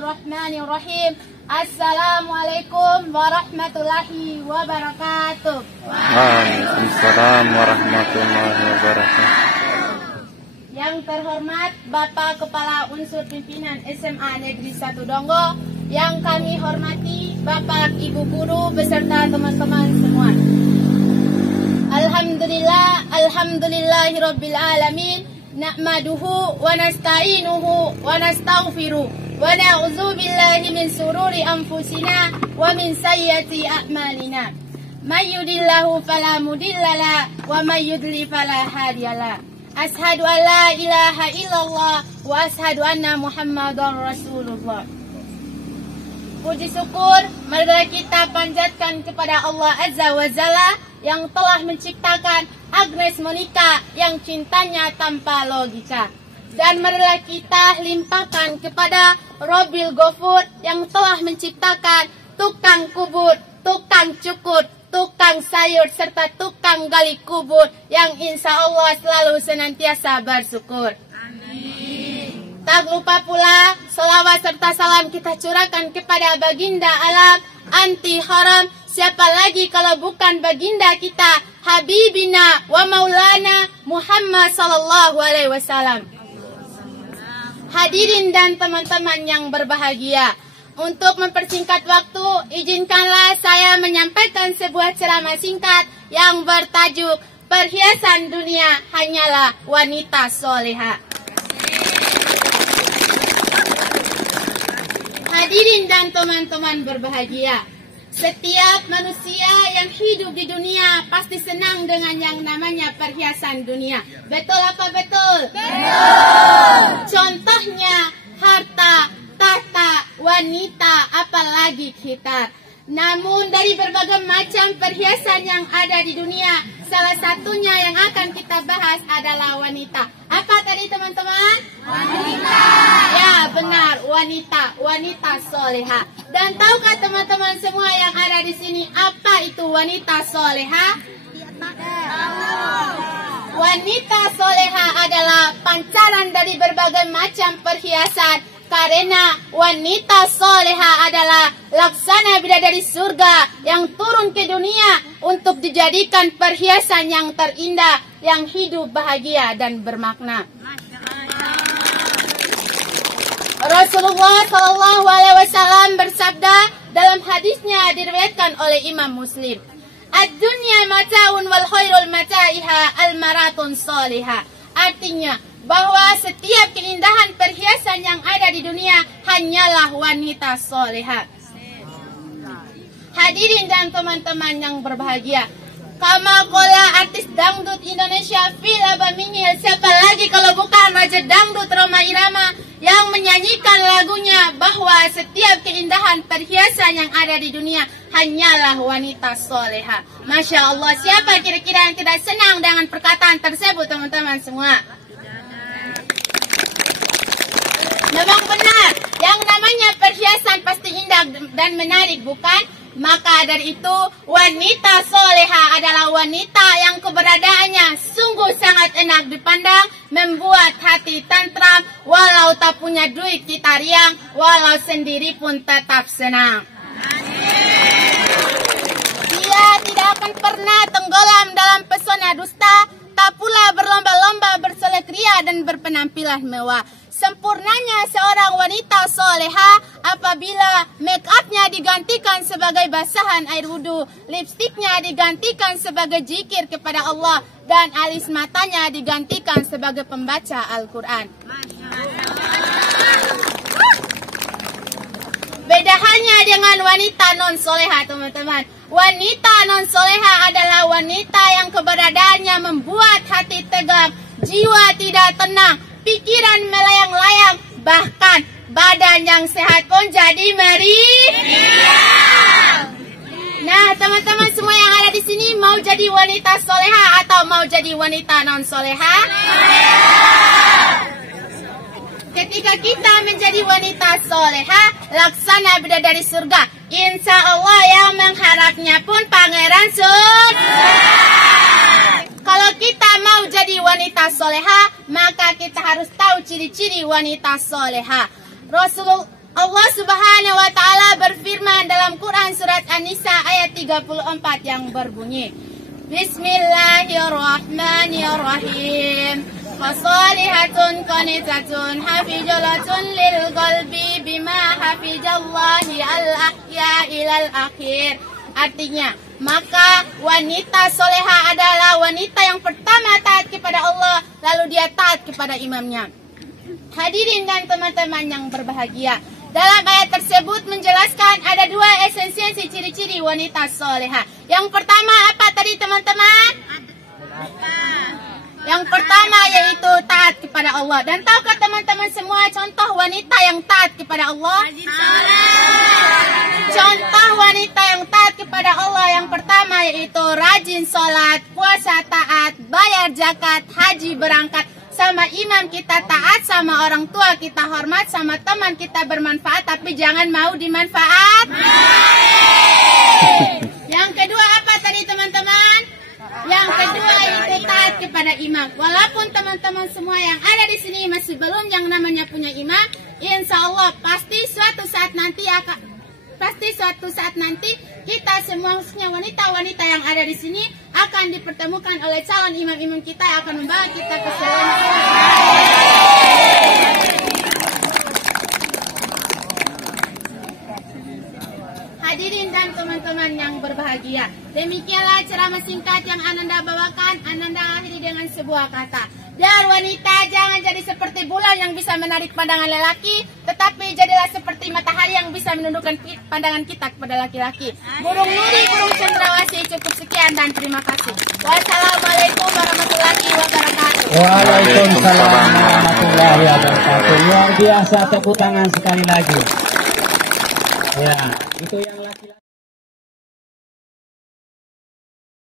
Bismillahirrahmanirrahim. Assalamualaikum warahmatullahi wabarakatuh. Waalaikumsalam warahmatullahi wabarakatuh. Yang terhormat Bapak Kepala Unsur Pimpinan SMA Negeri 1 Donggo, yang kami hormati Bapak Ibu Guru beserta teman-teman semua. Alhamdulillahirabbil alamin. Nahmaduhu wa nasta'inuhu wa nastaghfiruh wa na'udzu billahi min sururi anfusina wa min sayyiati a'malina. May yuhdihillahu fala mudhillalah wa may yudlil fala hadiyalah. Ashhadu an la ilaha illallah wa ashhadu anna Muhammadar Rasulullah. Puji syukur marilah kita panjatkan kepada Allah Azza wa Jalla yang telah menciptakan Agnes Monica yang cintanya tanpa logika. Dan marilah kita limpahkan kepada Robil Ghafur yang telah menciptakan tukang kubur, tukang cukur, tukang sayur, serta tukang gali kubur yang insya Allah selalu senantiasa bersyukur. Amin. Tak lupa pula selawat serta salam kita curahkan kepada baginda alam anti haram. Siapa lagi kalau bukan baginda kita, Habibina wa Maulana Muhammad sallallahu alaihi wasallam. Hadirin dan teman-teman yang berbahagia, untuk mempersingkat waktu, izinkanlah saya menyampaikan sebuah ceramah singkat yang bertajuk Perhiasan Dunia Hanyalah Wanita Soleha. Hadirin dan teman-teman berbahagia, setiap manusia yang hidup di dunia pasti senang dengan yang namanya perhiasan dunia. Betul apa betul? Betul. Contohnya harta, tahta, wanita, apalagi kita. Namun dari berbagai macam perhiasan yang ada di dunia, salah satunya yang akan kita bahas adalah wanita. Apa tadi teman-teman? Wanita. Ya benar, wanita, wanita soleha. Dan tahukah teman-teman semua yang ada di sini apa itu wanita soleha? Wanita soleha adalah pancaran dari berbagai macam perhiasan. Karena wanita soleha adalah laksana bidadari surga yang turun ke dunia untuk dijadikan perhiasan yang terindah, yang hidup bahagia dan bermakna. Rasulullah Shallallahu Alaihi Wasallam bersabda dalam hadisnya diriwayatkan oleh Imam Muslim, "Ad-dunya mata'un wal khairul mata'iha al-maratun soleha." Artinya bahwa setiap keindahan perhiasan yang ada di dunia hanyalah wanita soleha. Hadirin dan teman-teman yang berbahagia, kama kola artis dangdut Indonesia Phil Abamingil, siapa lagi kalau bukan Raja Dangdut Rhoma Irama yang menyanyikan lagunya bahwa setiap keindahan perhiasan yang ada di dunia hanyalah wanita soleha. Masya Allah, siapa kira-kira yang tidak senang dengan perkataan tersebut teman-teman semua? Memang benar, yang namanya perhiasan pasti indah dan menarik, bukan? Maka dari itu, wanita soleha adalah wanita yang keberadaannya sungguh sangat enak dipandang, membuat hati tentram, walau tak punya duit kita riang, walau sendiri pun tetap senang. Dia tidak akan pernah tenggelam dalam pesona dusta, tak pula berlomba-lomba bersolek ria dan berpenampilan mewah. Sempurnanya seorang wanita soleha apabila make upnya digantikan sebagai basahan air wudhu, lipstiknya digantikan sebagai zikir kepada Allah, dan alis matanya digantikan sebagai pembaca Al-Quran. Beda halnya dengan wanita non soleha teman-teman. Wanita non soleha adalah wanita yang keberadaannya membuat hati tegang, jiwa tidak tenang, pikiran melayang-layang, bahkan badan yang sehat pun jadi meriang. Nah, teman-teman semua yang ada di sini mau jadi wanita soleha atau mau jadi wanita non soleha? Ketika kita menjadi wanita soleha, laksana bidadari surga, insya Allah yang mengharapnya pun pangeran surga. Kalau kita mau jadi wanita soleha, maka kita harus tahu ciri-ciri wanita soleha. Allah Subhanahu wa taala berfirman dalam Quran surat An-Nisa ayat 34 yang berbunyi, Bismillahirrahmanirrahim. Fasalihatun qanitatun hafizalatun lil qalbi bima hafizallahi al-ahya ilal akhir. Artinya, maka wanita soleha adalah wanita yang pertama taat kepada Allah, lalu dia taat kepada imamnya. Hadirin dan teman-teman yang berbahagia, dalam ayat tersebut menjelaskan ada dua esensi ciri-ciri wanita soleha. Yang pertama apa tadi teman-teman? Yang pertama yaitu taat kepada Allah. Dan tahukah teman-teman semua contoh wanita yang taat kepada Allah? Contoh wanita yang taat kepada Allah yang pertama yaitu rajin sholat, puasa taat, bayar zakat, haji berangkat, sama imam kita taat, sama orang tua kita hormat, sama teman kita bermanfaat, tapi jangan mau dimanfaat. Yang kedua apa tadi teman-teman? Yang kedua itu taat kepada imam. Walaupun teman-teman semua yang ada di sini masih belum yang namanya punya imam, insya Allah pasti suatu saat nanti kita semua khususnya wanita-wanita yang ada di sini akan dipertemukan oleh calon imam-imam kita yang akan membawa kita ke surga. Hadirin dan teman-teman yang berbahagia, demikianlah ceramah singkat yang Ananda bawakan. Ananda akhiri dengan sebuah kata, biar wanita jangan jadi seperti bulan yang bisa menarik pandangan lelaki, tetapi jadilah seperti matahari yang bisa menundukkan pandangan kita kepada laki-laki. Burung nuri, burung cendrawasih. Cukup sekian dan terima kasih. Wassalamualaikum warahmatullahi wabarakatuh. Waalaikumsalam warahmatullahi wabarakatuh. Luar biasa, tepuk tangan sekali lagi. Ya, itu yang laki-laki.